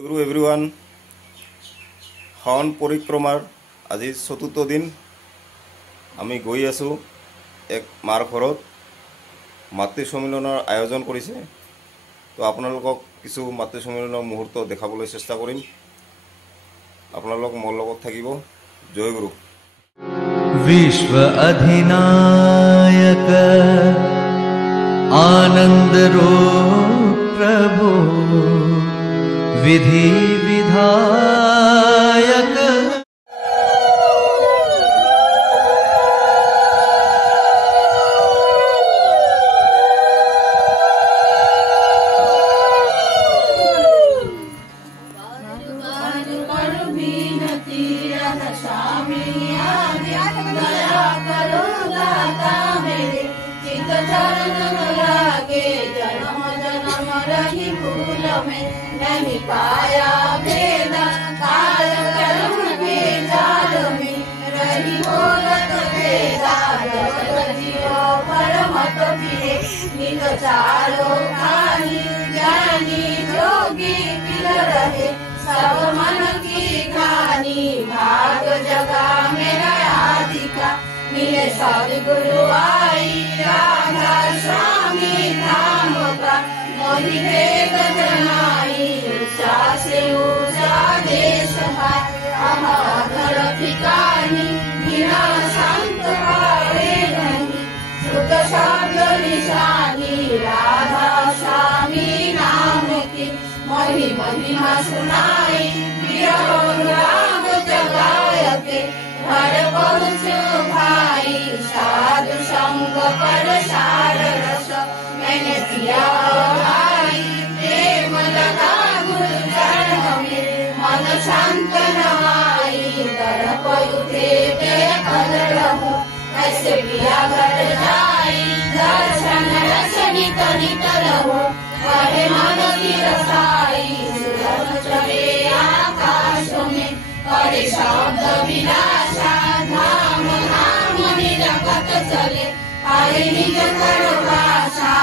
জয়গুরু everyone. Shaon পৰিক্ৰমাৰ আজি ৪ৰ্থ দিন আমি গৈ আছো এক মাৰ ঘৰত। মাতৃ সন্মিলনৰ আয়োজন কৰিছে, তো আপোনালোকক কিছু মাতৃ সন্মিলনৰ মুহূৰ্ত দেখাবলৈ চেষ্টা কৰিম। আপোনালোক মোৰ লগত থাকিব। জয়গুৰু। विश्व अधिनायक आनंद रूप प्रभु विधि विधायक। नहीं पाया भेद काल कर्म के जाल में रही मोहत भेदा जगत जियो परमत फिरे निज चारो खानी ज्ञानी जोगी मिल रहे सब मन की खानी। भाग जगा मेरा आदिका मिले सदगुरु आई राधा स्वामी धाम का मोहि भेद जनाई। ऊषा से ऊषा देश है अहाधर ठिकानी बिना संत पावे नहीं सुख शब्द निशानी। राधा स्वामी नाम की मोहि महिमा सुनाई राग जगाय के घर पहुँचो भाई। साधु संग पर सार रस मैंने दिया भाई प्रेम लगा गुरु चरण में मन शांत नवाई। दर पर उठे बेकल रहूं ऐसे पिया घर जाई दर्शन रसनी तनित रहूं करे मन की रसाई। सुरत चले आकाश में करे शब्द विलासा धाम धाम निरखत चले आए निज कर भाषा।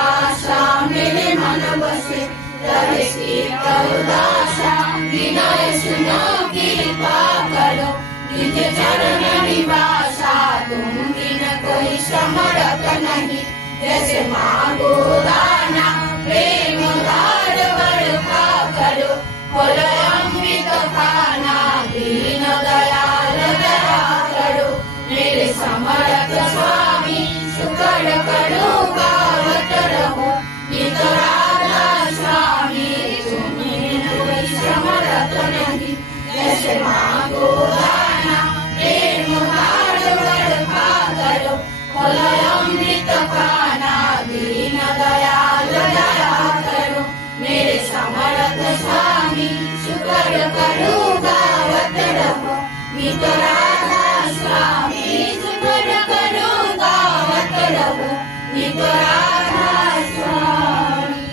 आशा मेरे मन बसे रहे शीतल उदासा विनय सुनो कृपा करो निज चरण निवासा। तुम बिन कोई समरथ नहीं जैसे मांगो दाना प्रेम धार वर्षा करो बोलो अमृत खाना। दीन दयाल दया करो मेरे समर्थ स्वामी शुक्र करो गावत रहो नित राधा स्वामी। तुम्हें कोई समर्थ नहीं जैसे मांगो दाना प्रेम धार वर्षा करो बोलो अमृत खाना। दीन दयाल दया करो मेरे समर्थ स्वामी शुक्र करो गावत रहो नित राधा स्वामी। शुक्र करो गावत रहो नित राधा स्वामी।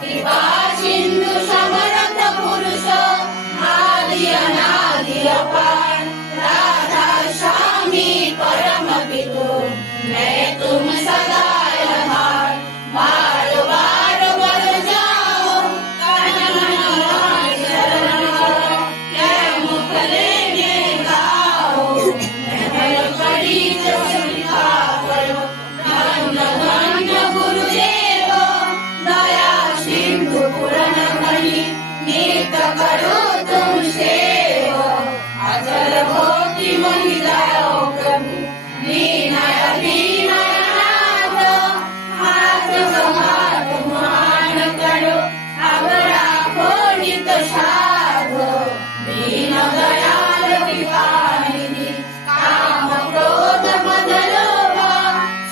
कृपा सिंधु समर्थ पुरुष आदि अनादि अपार राधा स्वामी परम विदु मैं तुम सदा आभार। बार बार बढ़ जाओ कनन चरण क्या मुख लेने गाओ मैं कड़ी चुका करो धन्य धन्य गुरुदेव दया सिंधु पूर्ण मणि नित करो तुम सेव। अचल भक्ति महिलाओ प्रभु लीनय लीनय नाथ हाथ हाथ मान करो अब राखो नित साधो। दीन दयाल विपाहिनी काम क्रोध मद लोभ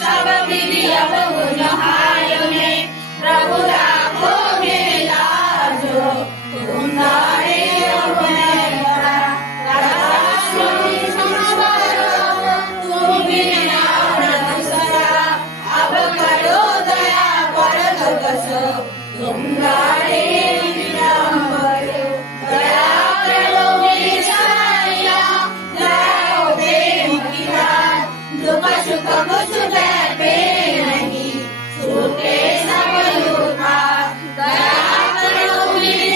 सब विधि अवगुण हाय में प्रभु राखो मेरे लाजो। तुम नारे अवनेता राधा स्वामी संस्वरो तुम बिन नारद सरा अब करो दया पर दसो। तुम नारे विलंबरो दया करो मेरे साया दया प्रेम की रात दुख सुख कुछ पे नहीं छूटे सब लूटा दया करो मेरे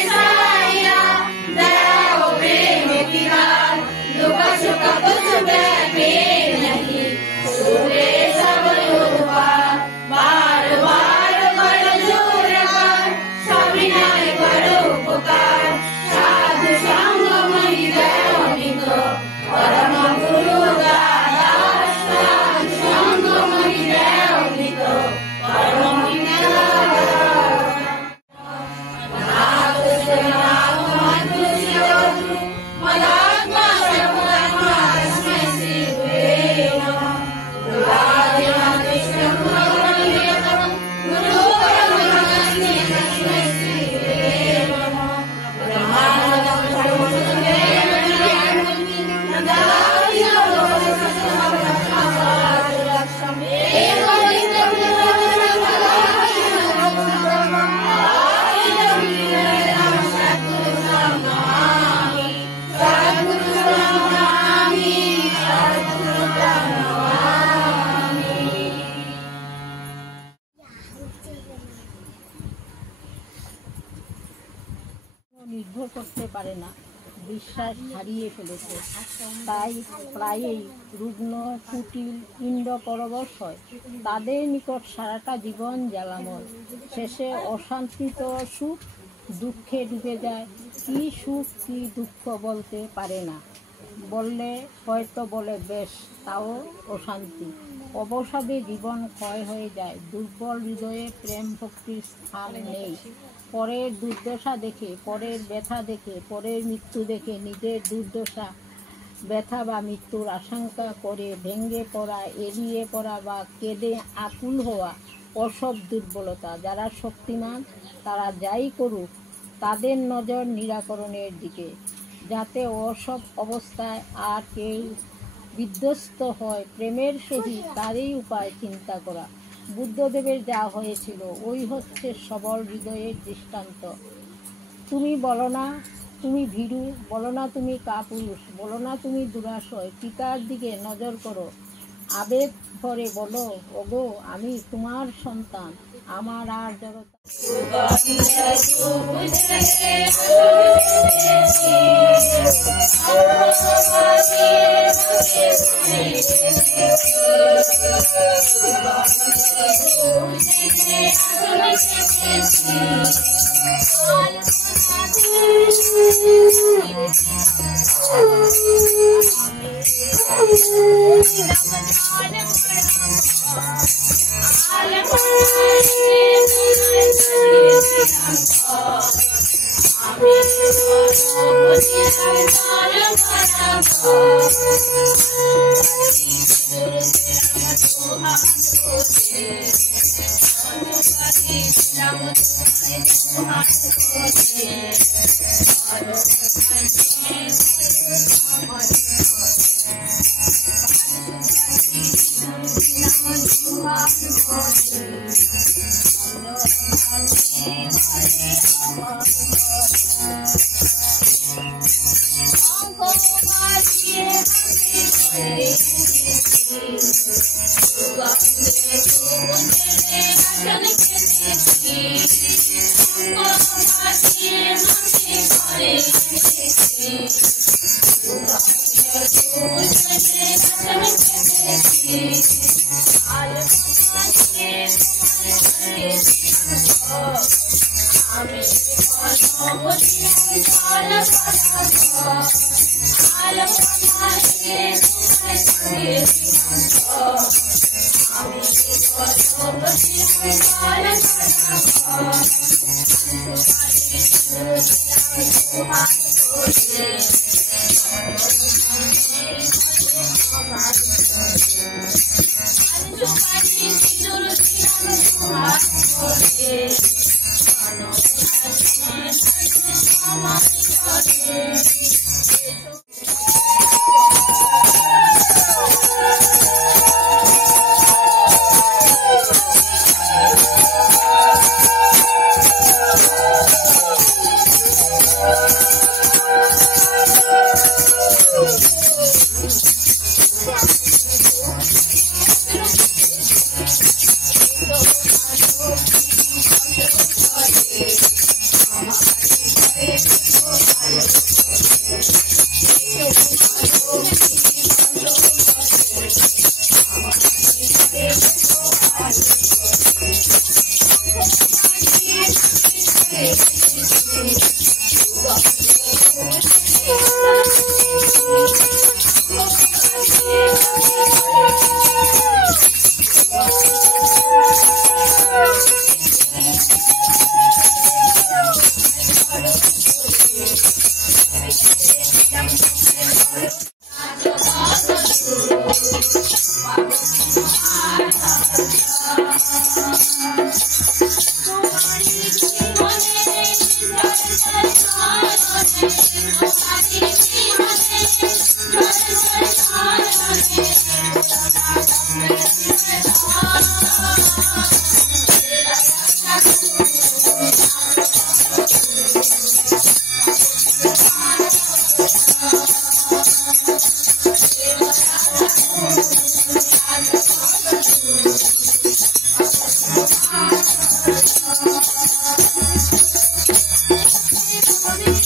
নির্ভর করতে পারে না, বিশ্বাস হারিয়ে ফেলেছে। তাই প্রায়ই রুগ্ন, কুটিল, পিণ্ড পরবশ হয়। তাদের নিকট সারাটা জীবন জ্বালাময়। শেষে অশান্তিত সুখ দুঃখে ডুবে যায়। কি সুখ কি দুঃখ বলতে পারে না, বললে হয়তো বলে বেশ, তাও অশান্তি। অবসাদে জীবন ক্ষয় হয়ে যায়। দুর্বল হৃদয়ে প্রেম ভক্তির স্থান নেই। পরের দুর্দশা দেখে, পরের ব্যথা দেখে, পরের মৃত্যু দেখে নিজের দুর্দশা, ব্যথা বা মৃত্যুর আশঙ্কা করে ভেঙে পড়া, এড়িয়ে পড়া বা কেঁদে আকুল হওয়া অসব দুর্বলতা। যারা শক্তিমান তারা যাই করুক, তাদের নজর নিরাকরণের দিকে, যাতে অসব অবস্থায় আর কেউ বিধ্বস্ত হয়। প্রেমের সহিত তারই উপায় চিন্তা করা। বুদ্ধদেবের যা হয়েছিল ওই হচ্ছে সবল হৃদয়ের দৃষ্টান্ত। তুমি বলো না তুমি ভীরু, বলো না তুমি কাপুরুষ, বলো না তুমি দুরাশয়। পিতার দিকে নজর করো, আবেগ ভরে বলো, ওগো আমি তোমার সন্তান, আমার আর জড়তা। Thank you.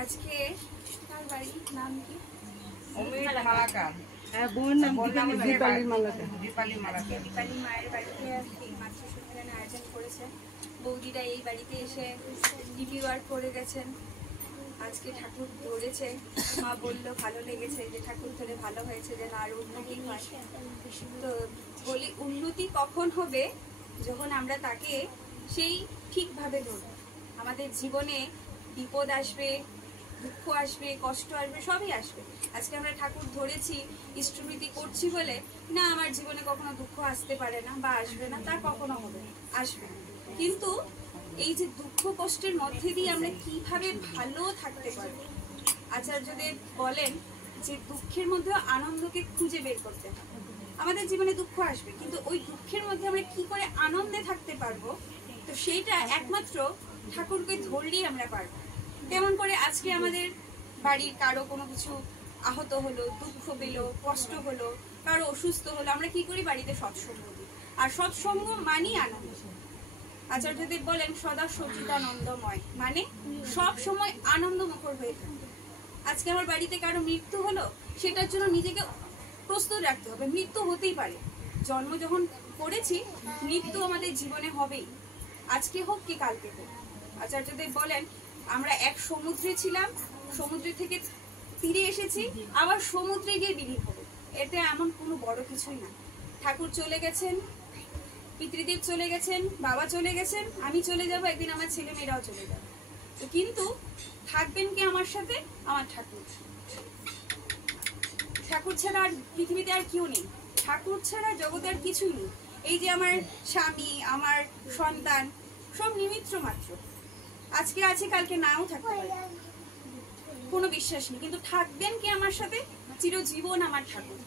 আজকে তার বাড়ির নাম কি? দীপালি মায়ের বাড়িতে এই মাতৃ সম্মেলনের আয়োজন করেছে। বৌদিরা এই বাড়িতে এসে ডিপি ওয়ার্ক করে গেছেন। আজকে ঠাকুর ধরেছে, মা বললো ভালো লেগেছে যে ঠাকুর ধরে ভালো হয়েছে, যেন আরো উন্নতি হয়। তো বলি উন্নতি কখন হবে? যখন আমরা তাকে সেই ঠিকভাবে ধরব। আমাদের জীবনে বিপদ আসবে, দুঃখ আসবে, কষ্ট আসবে, সবই আসবে। আজকে আমরা ঠাকুর ধরেছি, ইষ্টভৃতি করছি বলে না আমার জীবনে কখনো দুঃখ আসতে পারে না বা আসবে না, তা কখনো হবে না, আসবে না। কিন্তু এই যে দুঃখ কষ্টের মধ্যে দিয়ে আমরা কিভাবে ভালো থাকতে পারবো, আচার্যদেব বলেন যে দুঃখের মধ্যে আনন্দকে খুঁজে বের করতে হবে। আমাদের জীবনে দুঃখ আসবে, কিন্তু ওই দুঃখের মধ্যে আমরা কি করে আনন্দে থাকতে পারবো, তো সেইটা একমাত্র ঠাকুরকে ধরলেই আমরা পারবো। তেমন করে আজকে আমাদের বাড়ির কারো কোনো কিছু আহত হলো, দুঃখ পেল, কষ্ট হলো, কারো অসুস্থ হলো, আমরা কি করি? বাড়িতে সৎসঙ্গ দিই। আর সৎসঙ্গ মানেই আনন্দ। আচার্যদেব বলেন সদা সচিদানন্দময়, মানে সব সময় আনন্দমুখর হয়ে থাকে। আজকে আমার বাড়িতে কারো মৃত্যু হলো, সেটার জন্য নিজেকে প্রস্তুত রাখতে হবে। মৃত্যু হতেই পারে, জন্ম যখন করেছি মৃত্যু আমাদের জীবনে হবেই, আজকে হোক কি কালকে হোক। আচার্যদেব বলেন আমরা এক সমুদ্রে ছিলাম, সমুদ্র থেকে তীরে এসেছি, আবার সমুদ্রে গিয়ে বিলীন হবো। এতে এমন কোনো বড় কিছুই না। ঠাকুর চলে গেছেন, পিতৃদেব চলে গেছেন, বাবা চলে গেছেন, আমি চলে যাব, একদিন আমার ছেলে মেয়েরাও চলে যাবে। কিন্তু থাকবেন কি আমার সাথে? আমার ঠাকুর। ঠাকুর ছাড়া আর পৃথিবীতে আর কেউ নেই, ঠাকুর ছাড়া জগতে আর কিছুই নেই। এই যে আমার স্বামী, আমার সন্তান, সব নিমিত্ত মাত্র। আজকে আছে, কালকে নাও থাকতে পারে, কোনো বিশ্বাস নেই। কিন্তু থাকবেন কি আমার সাথে? চিরজীবন আমার ঠাকুর।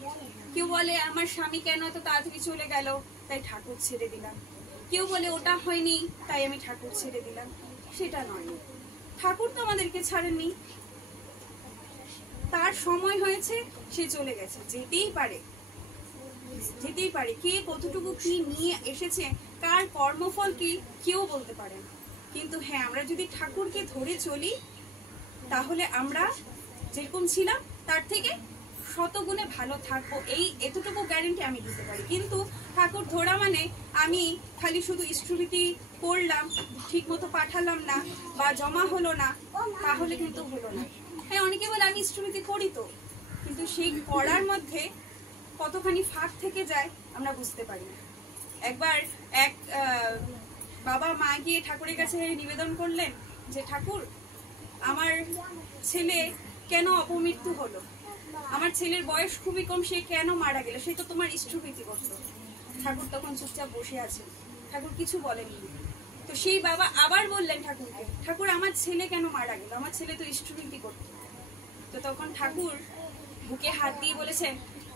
কেউ বলে আমার স্বামী কেন এত তাড়াতাড়ি চলে গেল, তাই ঠাকুর ছেড়ে দিলাম। কেউ বলে ওটা হয়নি তাই আমি ঠাকুর ছেড়ে দিলাম। সেটা নয়, ঠাকুর তো আমাদেরকে ছাড়েননি, তার সময় হয়েছে, সে চলে গেছে, যেতেই পারে, যেতেই পারে। কে কতটুকু কি নিয়ে এসেছে, কার কর্মফল কি, কেউ বলতে পারে না। কিন্তু হ্যাঁ, আমরা যদি ঠাকুরকে ধরে চলি, তাহলে আমরা যেরকম ছিলাম তার থেকে শতগুণে ভালো থাকবো, এই এতটুকু গ্যারেন্টি আমি দিতে পারি। কিন্তু ঠাকুর ধরা মানে আমি খালি শুধু ইষ্টভৃতি করলাম, ঠিক মতো পাঠালাম না বা জমা হলো না, তাহলে কিন্তু হলো না। হ্যাঁ, অনেকে বলে আমি ইষ্টভৃতি করি তো, কিন্তু সেই করার মধ্যে কতখানি ফাঁক থেকে যায় আমরা বুঝতে পারি না। একবার এক বাবা মা গিয়ে ঠাকুরের কাছে নিবেদন করলেন যে ঠাকুর, আমার ছেলে কেন অপমৃত্যু হলো, আমার ছেলের বয়স খুবই কম, সে কেন মারা গেল, সে তো তোমার ইষ্টভৃতি করতো। ঠাকুর তখন চুপচাপ বসে আছেন, ঠাকুর কিছু বলেননি। তো সেই বাবা আবার বললেন ঠাকুরকে, ঠাকুর আমার ছেলে কেন মারা গেল, আমার ছেলে তো ইষ্টভৃতি করতো। তো তখন ঠাকুর বুকে হাত দিয়ে বলেছেন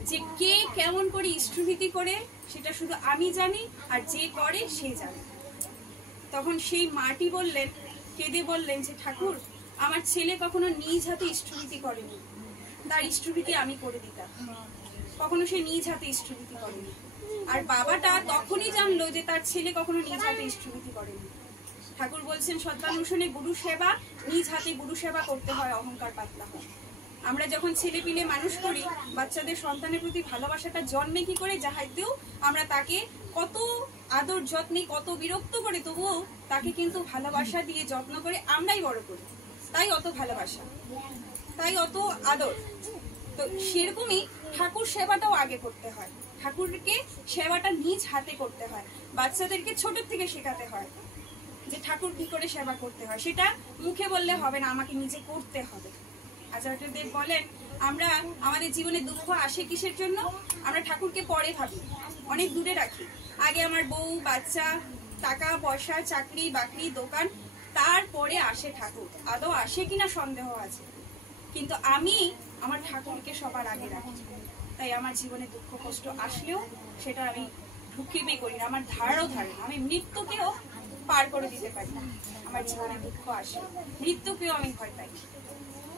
যে কে কেমন করে ইষ্টভৃতি করে সেটা শুধু আমি জানি, আর যে করে সে জানে। তখন সেই মাটি বললেন, কেঁদে বললেন যে ঠাকুর, আমার ছেলে কখনো নিজ হাতে ইষ্টভৃতি করেনি, তার ইষ্টভৃতি আমি করে দিতাম, কখনো সে নিজ হাতে ইষ্টভৃতি করেনি। আর বাবাটা তখনই জানলো যে তার ছেলে কখনো নিজ হাতে ইষ্টভৃতি করেনি। ঠাকুর বলছেন সদ্যানুষ্ঠানে গুরু সেবা, নিজ হাতে গুরু সেবা করতে হয়, অহংকার পাতলা হয়। আমরা যখন ছেলে পিলে মানুষ করি, বাচ্চাদের সন্তানের প্রতি ভালোবাসাটা জন্মে কি করে, যাহাতেও আমরা তাকে কত আদর যত্নে কত বিরক্ত করে, তবুও তাকে কিন্তু ভালোবাসা দিয়ে যত্ন করে আমরাই বড় করি। তাই অত ভালোবাসা, তাই অত আদর। তো সেরকমই ঠাকুর সেবাটাও আগে করতে হয়। ঠাকুরকে সেবাটা নিজ হাতে করতে হয়। বাচ্চাদেরকে ছোট থেকে শেখাতে হয় যে ঠাকুর কি করে সেবা করতে হয়। সেটা মুখে বললে হবে না, আমাকে নিজে করতে হবে। আচার্যদেব বলেন, আমরা আমাদের জীবনে দুঃখ আসে কিসের জন্য? আমরা ঠাকুরকে পরে ভাবি, অনেক দূরে রাখি। আগে আমার বউ, বাচ্চা, টাকা পয়সা, চাকরি বাকরি, দোকান, তারপরে আসে ঠাকুর। আদৌ আসে কিনা সন্দেহ আছে, কিন্তু আমি আমার ঠাকুরকে সবার আগে রাখি। তাই আমার জীবনে দুঃখ কষ্ট আসলেও সেটা আমি ভ্রুক্ষেপই করি না, আমার ধারও ধারে না। আমি মৃত্যুকেও পার করে দিতে পারি না। আমার জীবনে দুঃখ আসে, মৃত্যুকেও আমি ভয় পাই।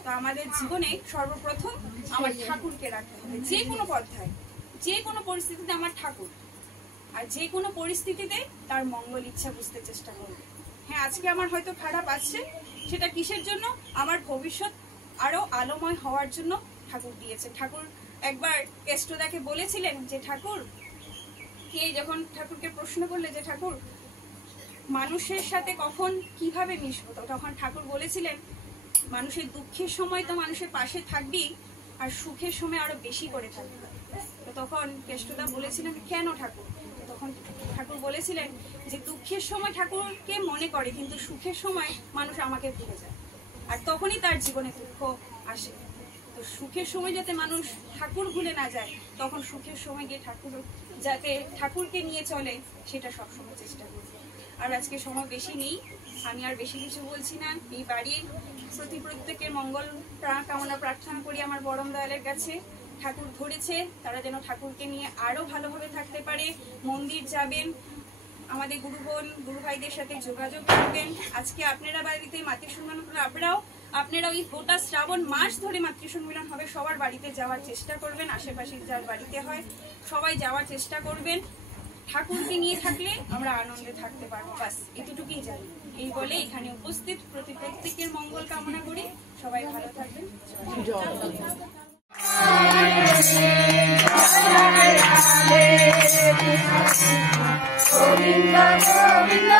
তো আমাদের জীবনে সর্বপ্রথম আমার ঠাকুরকে রাখতে হবে। যে কোনো পর্যায়ে, যে কোনো পরিস্থিতিতে আমার ঠাকুর, আর যে কোনো পরিস্থিতিতে তার মঙ্গল ইচ্ছা বুঝতে চেষ্টা করবে। হ্যাঁ, আজকে আমার হয়তো খারাপ আসছে, সেটা কিসের জন্য? আমার ভবিষ্যৎ আরো আলোময় হওয়ার জন্য ঠাকুর দিয়েছে। ঠাকুর একবার কেষ্টদাকে বলেছিলেন যে ঠাকুর কে, যখন ঠাকুরকে প্রশ্ন করলে যে ঠাকুর মানুষের সাথে কখন কিভাবে মিশবো, তখন ঠাকুর বলেছিলেন, মানুষের দুঃখের সময় তো মানুষের পাশে থাকবি, আর সুখের সময় আরো বেশি করে থাকবি। তো তখন কেষ্টদা বলেছিলেন, কেন ঠাকুর? তখন ঠাকুর বলেছিলেন যে দুঃখের সময় ঠাকুরকে মনে করে, কিন্তু সুখের সময় মানুষ আমাকে ভুলে যায়, আর তখনই তার জীবনে দুঃখ আসে। তো সুখের সময় যাতে মানুষ ঠাকুর ভুলে না যায়, তখন সুখের সময় গিয়ে ঠাকুর যাতে ঠাকুরকে নিয়ে চলে, সেটা সবসময় চেষ্টা করবে। আর আজকে সময় বেশি নেই, আমি আর বেশি কিছু বলছি না। এই বাড়ির প্রত্যেকের মঙ্গল কামনা প্রার্থনা করি আমার পরম দয়ালের কাছে। ঠাকুর ধরেছে, তারা যেন ঠাকুরকে নিয়ে আরো ভালোভাবে থাকতে পারে। মন্দির যাবেন, আমাদের গুরু বোন গুরু ভাইদের সাথে যোগাযোগ করবেন। আজকে আপনারা বাড়িতে মাতৃসম্মিলন করে আপনারা ওই গোটা শ্রাবণ মাস ধরে মাতৃসম্মিলন হবে, সবার বাড়িতে যাওয়ার চেষ্টা করবেন। আশেপাশে যার বাড়িতে হয় সবাই যাওয়ার চেষ্টা করবেন। ঠাকুরকে নিয়ে থাকলে আমরা আনন্দে থাকতে পারবো, বাস এতটুকুই জানি। এই বলে এখানে উপস্থিত প্রত্যেকের মঙ্গল কামনা করি। সবাই ভালো থাকবেন। গোবিন্দ গোবিন্দ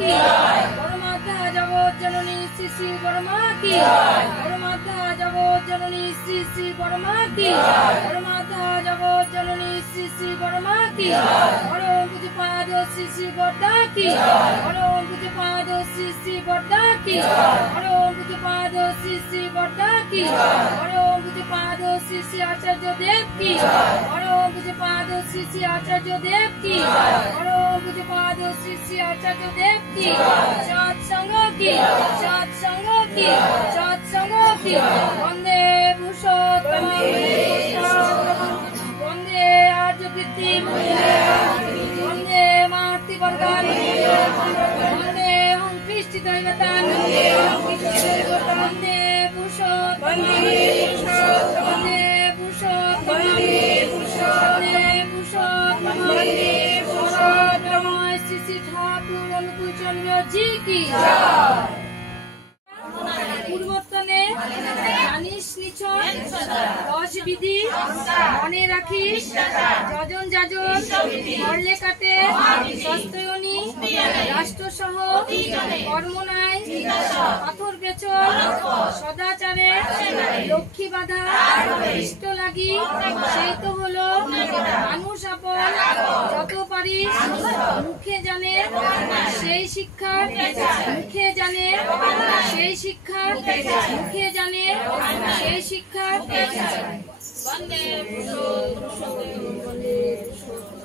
परमात्मा जगत जननी श्री श्री वर्मा की, परमात्मा জগৎ জননী শ্রী শ্রী বড়মা কি পরমাতা জগৎ জননী শ্রী শ্রী বড়মা কি পরম পূজ্যপাদ শ্রী শ্রী বড়দা কি পরম পূজ্যপাদ শ্রী শ্রী বড়দা কি পরম পূজ্যপাদ শ্রী শ্রী বড়দা কি পরম পূজ্যপাদ শ্রী শ্রী আচার্য দেব কি পরম পূজ্যপাদ শ্রী শ্রী আচার্য দেব কি পরম পূজ্যপাদ শ্রী শ্রী আচার্য দেব কি সৎসঙ্গ কি সৎসঙ্গ কি সৎসঙ্গ কি বন্দে পুরুষোত্তম বন্দে আর্যকৃতি বন্দে মাতৃবর্গান বন্দে অহং কৃষ্টি দৈবতান বন্দে পুরুষোত্তম বন্দে পুরুষোত্তম বন্দে পুরুষোত্তম শ্রী শ্রী ঠাকুর অনুকূল চন্দ্র জি কি পূর্বতনে জানিস নিছন 10 বিধি মনে রাখিস যজন যাজন করলে কাটে সস্তয়নী রাষ্ট্র সহ কর্ম নাই পাথর বেচন সদাচারে লক্ষ্মী বাধা ইষ্ট লাগি সেই তো হলো মানুষ আপন যত পারিস মুখে জানে সেই শিক্ষা মুখে জানে সেই শিক্ষা মুখে জানে সেই শিক্ষা বন্দে পুরুষোত্তম বন্দে পুরুষোত্তম